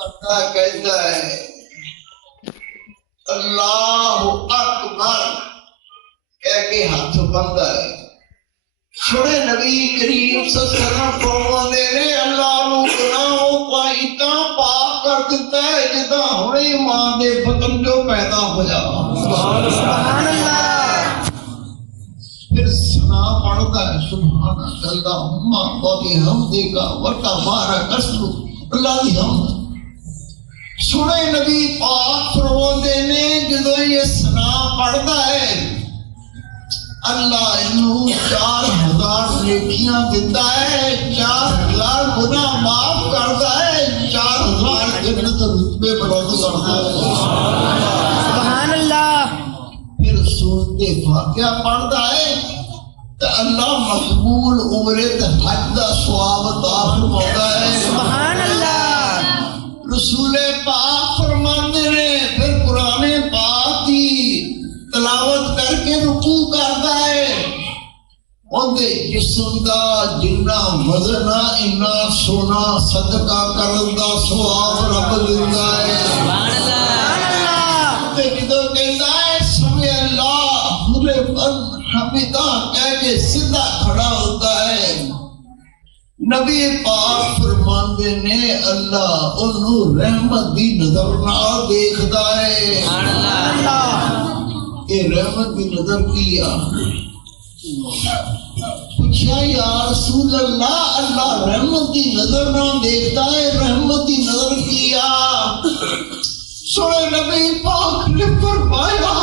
بندہ کہتا ہے اللہ اکبر کہہ کے ہاتھ بندہ ہے. سنے نبی کریم صلی اللہ علیہ وسلم فرماندے نے اللہ نو گناہوں کا اتنا پاک کر دیتا ہے جدا ہونے ماں دے فتن جو پیدا ہویا. سبحان اللہ. پھر سنا پڑھتا ہے سبحان اللہم و بحمدک و تبارک اسمک. اللہ دی حمد. سنے نبی پاک فرماندے نے جدو یہ سنا پڑھتا ہے اللہ انہوں 4000 نیکیاں دیتا ہے, 4000 گناہ معاف کرتا ہے, 4000 جنت رتبے بلند کرتا ہے. سبحان اللہ. پھر سورت فاتحہ پڑھتا ہے تو اللہ مقبول عمرے حج دا ثواب عطا فرماتا ہے. سبحان اللہ. رسول پاک فرماندے نے پھر قرآن پاک کی تلاوت کر کے رکوع کرتا ہے. اندے جسم دا جنہ وزن انہ سونا صدقہ کرن دا ثواب رب دیندا ہے. سبحان اللہ. تے جدوں کہندا ہے سمع اللہ لمن حمدہ کہہ کے سیدھا کھڑا ہوتا ہے. نبی پاک فرماندے نے اللہ انہوں رحمت دی نظر نال دیکھدا ہے. سبحان اللہ. یہ رحمت دی نظر کیا. پوچھا یا رسول اللہ اللہ رحمت دی نظر نہ دیکھتا ہے, رحمت دی نظر کیا. سنے نبی پاک نے فرمایا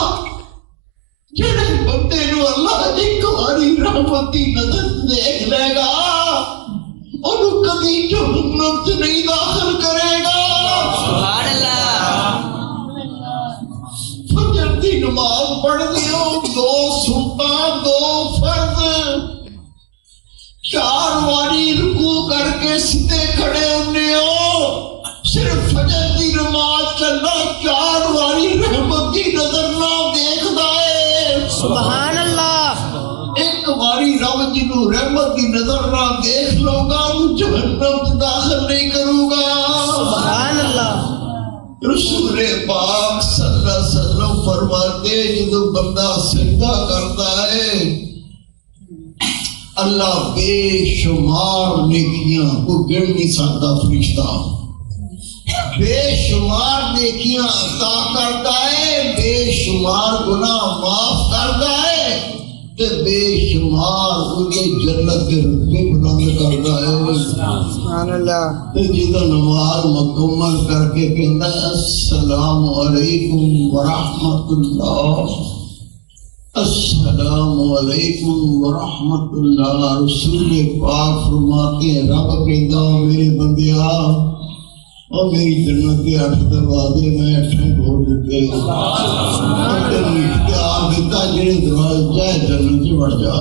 جڑے بندے نو اللہ ایک باری رحمت دی نظر دیکھ لے گا انہوں کبھی جہنم سے نہیں داخل کرے گا. سبحان اللہ. فجر دی نماز پڑھ دیو, 2 سنتاں 2 فرض, 4 واری رکوع کر کے سیدھے کھڑے ہونے ہو. صرف فجر دی نماز چلنا 4 واری رحمت دی نظر نہ دیکھدا ہے. سبحان اللہ. ایک باری رب جنوں رحمت دی نظر نہ دیکھ لو گا جہنم سے داخل نہیں کروں گا. سبحان اللہ. رسول پاک صلی اللہ علیہ وسلم فرماتے جدو بندہ سجدہ کرتا ہے اللہ بے شمار نیکیاں کو گن نہیں سکتا. فرشتہ بے شمار نیکیاں عطا کرتا ہے, بے شمار گناہ معاف کرتا ہے, بے شمار انہیں جنت کے رتبے بلند کرتا ہے. سبحان اللہ. جدو نماز مکمل کر کے کہتا ہے السلام علیکم ورحمت اللہ, السلام علیکم ورحمت اللہ. رسول پاک فرماتے ہیں رب کہتا میرے بندیا اور میری جنت کے 8 دروازے میں 8 کھول دیتے اختیار دیتا جنہیں دروازے جائے جنت سے بڑھ جا.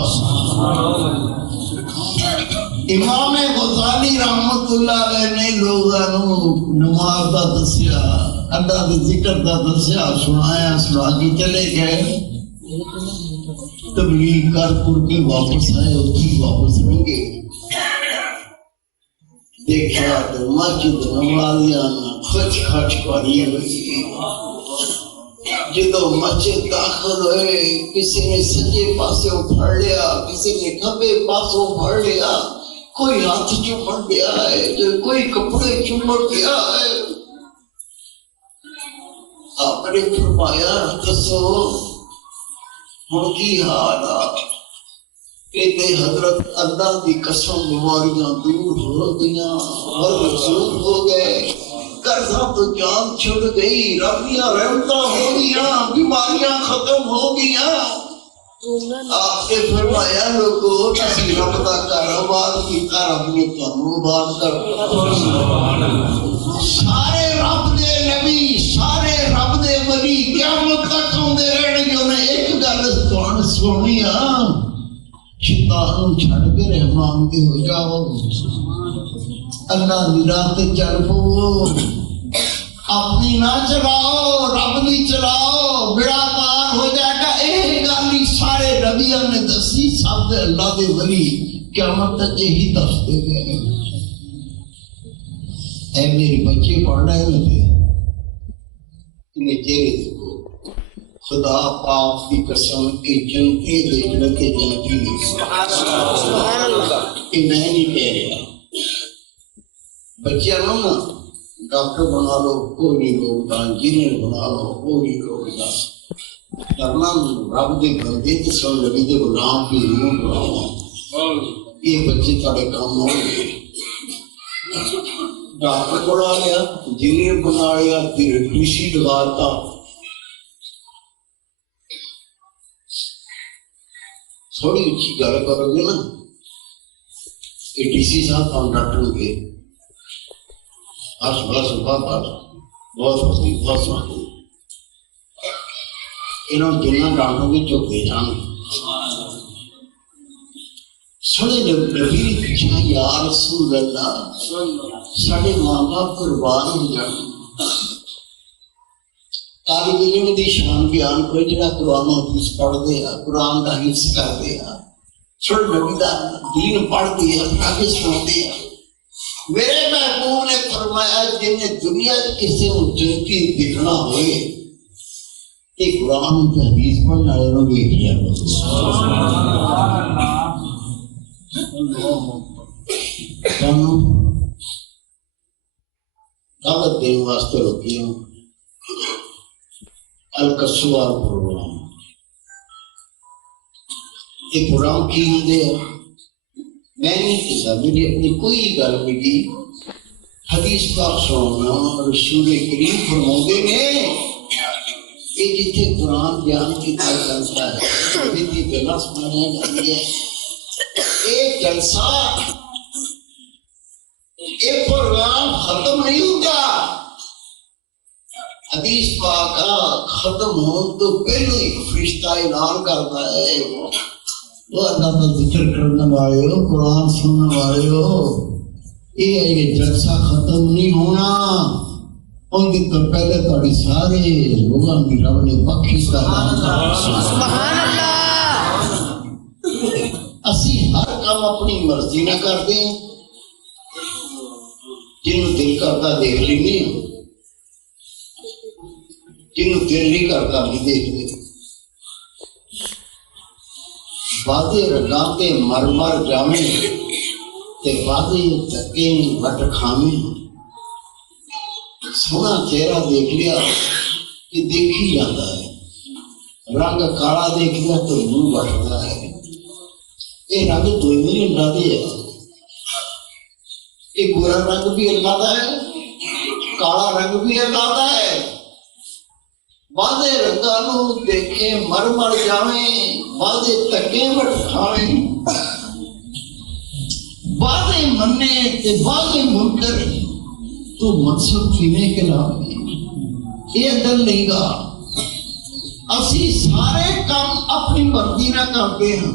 امام غزالی رحمت اللہ علیہ نے لوگوں نماز دا دسیا, اللہ دے ذکر دا دسیا, سنایا, سنا کے چلے گئے. تبلیغ کر کے واپس آئے, اسی واپس رنگے دیکھا تو مسجد نمازیاں کھچ کھچ پڑی ہوئی. جدو مسجد داخل ہوئے کسی نے سجے پاسے پھڑ لیا, کسی نے کھبے پاسوں پھڑ لیا, کوئی ہاتھ چومڑ گیا ہے, کوئی کپڑے چومڑ گیا ہے. آپ نے فرمایا دسو ہن کی حال آ؟ کہتے حضرت اللہ دی قسم بیماریاں دور ہو گئیاں, مرزوق ہو گئے, قرضہ تو جان چھڑ گئی, رب دیاں رحمتاں ہو گئیاں, بیماریاں ختم ہو گئیاں. آپ نے فرمایا لوگو کسی رب دا کاروبار کیتا, رب نے تانوں بات کر. سارے رب دے نبی, سارے رب دے ولی قیامت تک ہوندے رہنے جو نے ایک گل تھانوں سنی آ شیطان چھڑ کے رحمان کے ہو جاؤ, اللہ دی راہ تے چل پو, اپنی نہ چلاؤ رب دی چلاؤ, بیڑا پار ہو جائے گا. یہ گل سارے نبیوں نے دسی, سب اللہ دے ولی قیامت تک یہی دستے گئے. ہے میرے بچے پڑھ رہے تھے انہیں چہرے دیکھو خدا پاک کی قسم کی جنتی دیکھنے کے جنتی نہیں سبحان اللہ کہ میں نہیں کہہ رہا بچے نا ڈاکٹر بنا لو کوئی نہیں روکتا انجینئر بنا لو کوئی نہیں روکتا کرنا رب دے بندے تے سن نبی دے غلام کی روح بناؤ یہ بچے تھوڑے کام ہو گئے ڈاکٹر بنا لیا انجینئر بنا لیا پھر ٹیوشن لگاتا تھوڑی اچھی گل کرو گے نا کہ ڈی سی صاحب ہم ڈاکٹر کے آج بڑا صبح پاس بہت خوشی بہت سمجھ انہوں دنیا ڈاکٹروں کی چوکے جان سڑے نبی نے پوچھا یا رسول اللہ ساڑے ماں باپ قربان ہو جان طالب علم دی شان بیان کوئی جڑا قرآن و حدیث پڑھ دیا قرآن کا حفظ کر دیا چھوڑ نبی دا دین پڑھ دیا آگے سن دیا میرے محبوب نے فرمایا جنہیں دنیا کسی جنتی دکھنا ہوئے کہ قرآن و حدیث پڑھنا ہے انہوں نے کیا کانوں دعوت دینے واسطے روکی ہوں الکسوار پروگرام یہ پروگرام کی ہوندے ہیں میں نہیں کسا میری اپنی کوئی گل ملی حدیث پاک سننا رسول کریم فرماتے ہیں یہ جتنے قرآن بیان کیا جاتا ہے جتنی گلاں سنایا جاتی ہے ایک جلسہ ایک پروگرام ختم نہیں ہوتا حدیث پاک ختم ہو تو پہلے ہی فرشتہ اعلان کرتا ہے وہ اللہ کا ذکر کرنے والے ہو قرآن سننے والے ہو یہ جلسہ ختم نہیں ہونا ان دن تو پہلے تھوڑی سارے لوگوں کی رب نے بخشی سبحان اللہ اسی ہر کام اپنی مرضی نہ کرتے ہیں جنہوں دل کرتا دیکھ لینے جنہوں دل نہیں کرتا نہیں دیکھتے وعدے رنگاں تے مر مر جاویں تے وعدے تکیں وٹ کھاویں سونا چہرہ دیکھ لیا کہ دیکھ ہی جاتا ہے رنگ کالا دیکھ لیا تو منہ بٹتا ہے یہ رنگ تو نہیں اللہ دے ہے یہ گورا رنگ بھی اللہ دا ہے کالا رنگ بھی اللہ دا ہے وعدے رنگانوں دیکھیں مر مر جاویں وعدے تکیں وٹ کھاویں وعدے مننے تے وعدے منکر تو مقصد پینے کے علاوہ یہ دل نہیں گا اسی سارے کام اپنی مرضی نہ کرتے ہیں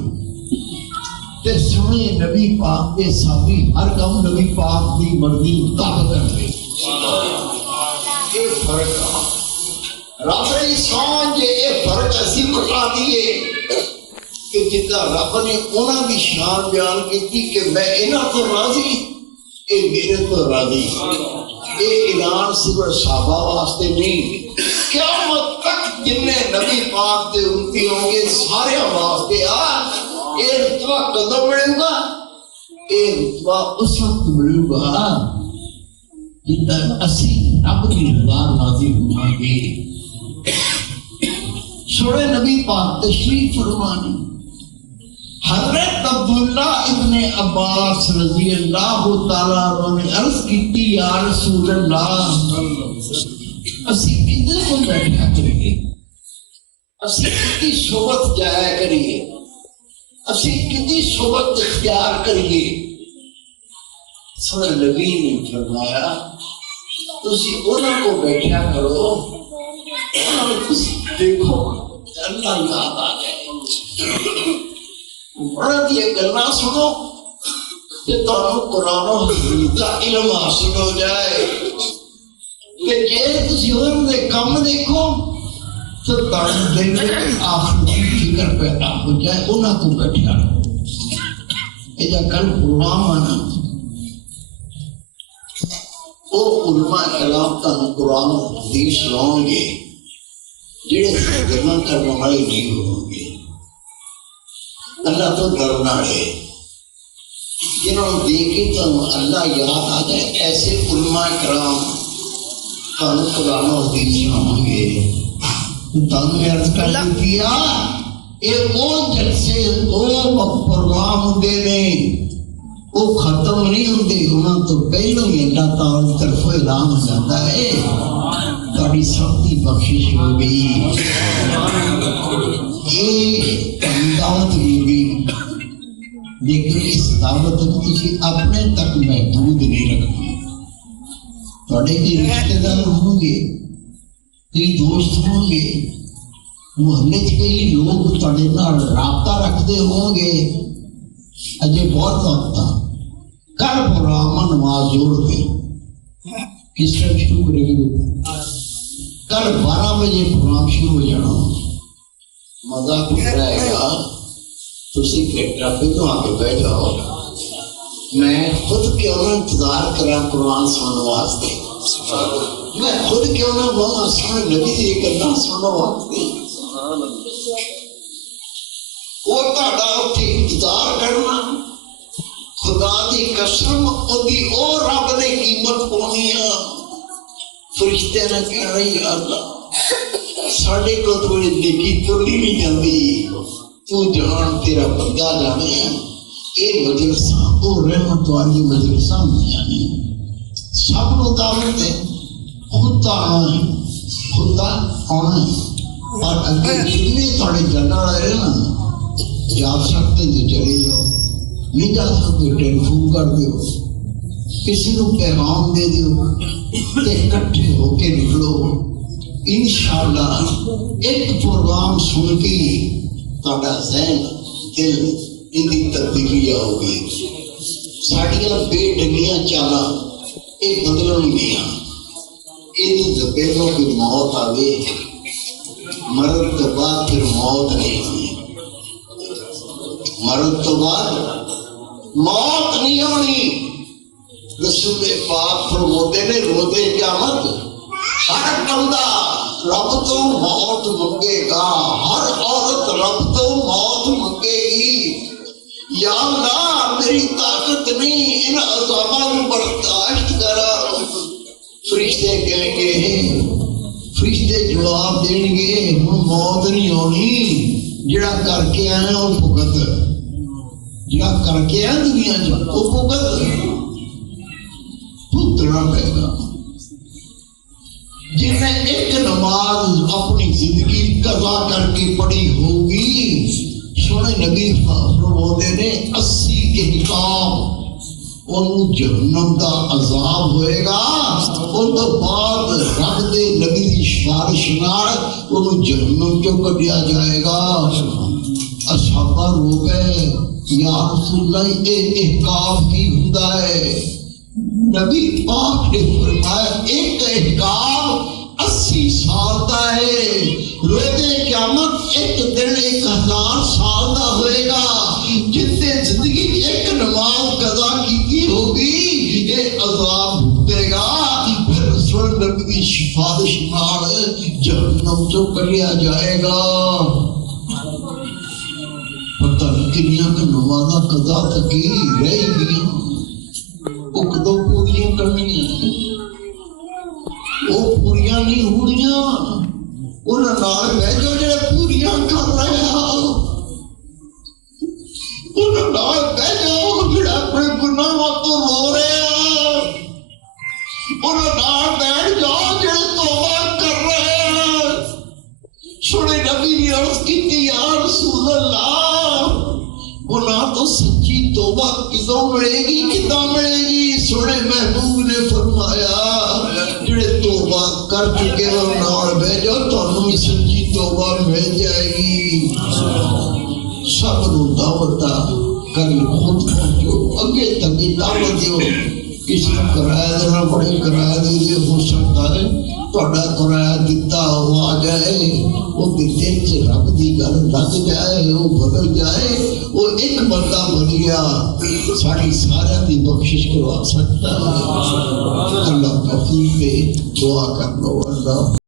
تے سونے نبی پاک کے ساتھی ہر کام نبی پاک کی مرضی مطابق کرتے یہ فرق ہے رب نے سانجے یہ فرق ایسی بتا دیے کہ جتنا رب نے انہاں دی شان بیان کی کہ میں انہاں تو راضی اے میرے تو راضی یہ اعلان صرف صحابہ واسطے نہیں قیامت تک جننے نبی پاک دے امتی ہوں گے سارے واسطے یہ رتبہ کدو ملے گا یہ رتبہ اس وقت ملے گا جتنا اسی رب کی رضا راضی ہوں گے سورہ نبی پاک تشریف فرمانی حضرت عبداللہ ابن عباس رضی اللہ تعالیٰ عنہ نے عرض کی یا رسول اللہ اسی کتنے کو بیٹھا کریے اسی کتنی صحبت جایا کریے اسی کتنی صحبت اختیار کریے سورہ نبی نے فرمایا تسی انہوں کو بیٹھا کرو دیکھو اللہ یاد آ جائے بڑا دیا گلنا سنو کہ تمہیں قرآن و حدیث کا علم حاصل ہو جائے کہ جیسے تسی انہوں نے کم دیکھو تو تمہیں دل میں آخر کی فکر پیدا ہو جائے انہوں کو بیٹھا ایجا کل قرآن مانا وہ علماء کرام تمہیں قرآن حدیث سناؤں گے جڑے گلاں کرنے والے نہیں ہوں گے، اللہ تو ڈرنا ہے، جنہوں نے دیکھے تو اللہ یاد آ جائے، ایسے علماء کرام تمہیں قرآن حدیث سناؤں گے۔ تمہیں عرض کر دیا یہ وہ جلسے وہ پروگرام ہوندے نے وہ ختم نہیں ہوندے، انہوں تو پہلو ہی اللہ تعالی طرف اعلان ہو جاتا ہے تاری سب کی بخشش ہو گئی، یہ دعوت ہوگی، لیکن اس دعوت کو کسی اپنے تک محدود نہیں رکھنا۔ تھوڑے کی رشتے دار ہوں گے، کئی دوست ہوں گے، محلے کئی لوگ تھوڑے نال رابطہ رکھتے ہوں گے، اجے بہت وقت کل پروگرام نماز جوڑ کے کس طرح شروع کرے گی؟ کل 12 بجے پروگرام شروع ہو جانا، مزہ کچھ رہے گا، تسی ٹرافک تو آ کے بیٹھ جاؤ، میں خود کیوں نہ انتظار کرا قرآن سننے واسطے، میں خود کیوں نہ وہاں سن نبی دی گلاں سننے واسطے، وہ تہاڈا اوتھے انتظار کرنا، خدا دی قسم اودی او رب نے قیمت پونی ہے، فرشتے نے کہنا یا اللہ ساڈے کو تو نیکی توڑی نہیں جاندی، تو جہان تیرا بندہ جانے ہے، یہ مجلساں او رحمت والی مجلساں ہوندیاں نے، سب نو دعوت ہے، خود آنا ہے، خدا آنا ہے، اور اگر جتنے تھوڑے جانا رہے نا جا سکتے تو چلے جاؤ، نہیں جا سکتے ٹیلی فون کر دیو، کسی کو پیغام دے دیو، تے اکٹھے ہو کے نکلو، انشاءاللہ ایک پروگرام سن کے تہاڈا ذہن دل ان کی تبدیلی ہوگی، ساڈیاں بے ڈنگیاں چالاں یہ بدلن گیاں، یہ پہلوں کی موت آئے، مرد تو بعد پھر موت نہیں ہونی، مرد تو بعد موت نہیں ہونی، رسول پاک فرماتے نے روزے قیامت ہر بندہ رب تو موت منگے گا، ہر عورت رب تو موت منگے گی، یا اللہ میری طاقت نہیں ان عذابوں کو برداشت کرا، فرشتے کہیں گے، فرشتے جواب دیں گے ہن موت نہیں ہونی، جڑا کر کے آئے وہ بھگت، جڑا کر کے آئے دنیا جو وہ بھگت بھگتنا پڑے گا۔ جن نے ایک نماز اپنی زندگی قضا کر کے پڑھی ہوگی، سونے نبی فرماتے نے 80 احکام انہوں جہنم دا عذاب ہوئے گا، ان تو بعد رب دے نبی دی سفارش نال انہوں جہنم چوں کڈیا جائے گا۔ اصحابہ رو گئے یا رسول اللہ یہ احکام کی ہوندا ہے؟ نبی پاک نے فرمایا ایک احکام 80 سال دا ہے، روزے قیامت ایک دن 1000 سال دا ہوئے گا، جن نے زندگی ایک نماز قضا کی ہوگی یہ عذاب بھگتے گا، پھر رسول نبی کی سفارش نال جہنم چوں کڈیا جائے گا۔ پتہ نہیں کنیاں کہ نمازاں قضا تکی رہ گئی، وہ کدوں پوریاں کرنی ہیں، وہ پوریاں نہیں ہونیاں، انہاں نال بیٹھ جو جڑے پوریاں کر رہے ہو، انہاں نال بیٹھ جاؤ جڑے اپنے گناہاں تو رو رہے ہو، انہاں نال بیٹھ جاؤ جڑے توبہ کر رہے ہیں۔ سنے نبی نے عرض کی یا رسول اللہ گناہ تو سچی توبہ کدوں ملے گی کدوں ملے گی؟ سنے محبوب نے فرمایا جڑے توبہ کر چکے ہو نال بھیجو تانوں بھی سچی توبہ مل جائے گی۔ سب نو دعوت کر خود پہنچو، اگے تک دعوت دیو، کسی کو کرایہ دینا بڑے کرایہ دے ہو سکتا ہے تہاڈا کرایہ دتا ہوا آ جائے، وہ دل چ رب دی گل لگ جائے، وہ بدل جائے، وہ ایک بندہ بن گیا، ساری سارا دی بخشش کروا سکتا ہے۔ اللہ ٹھیک ہے دعا کر لو اللہ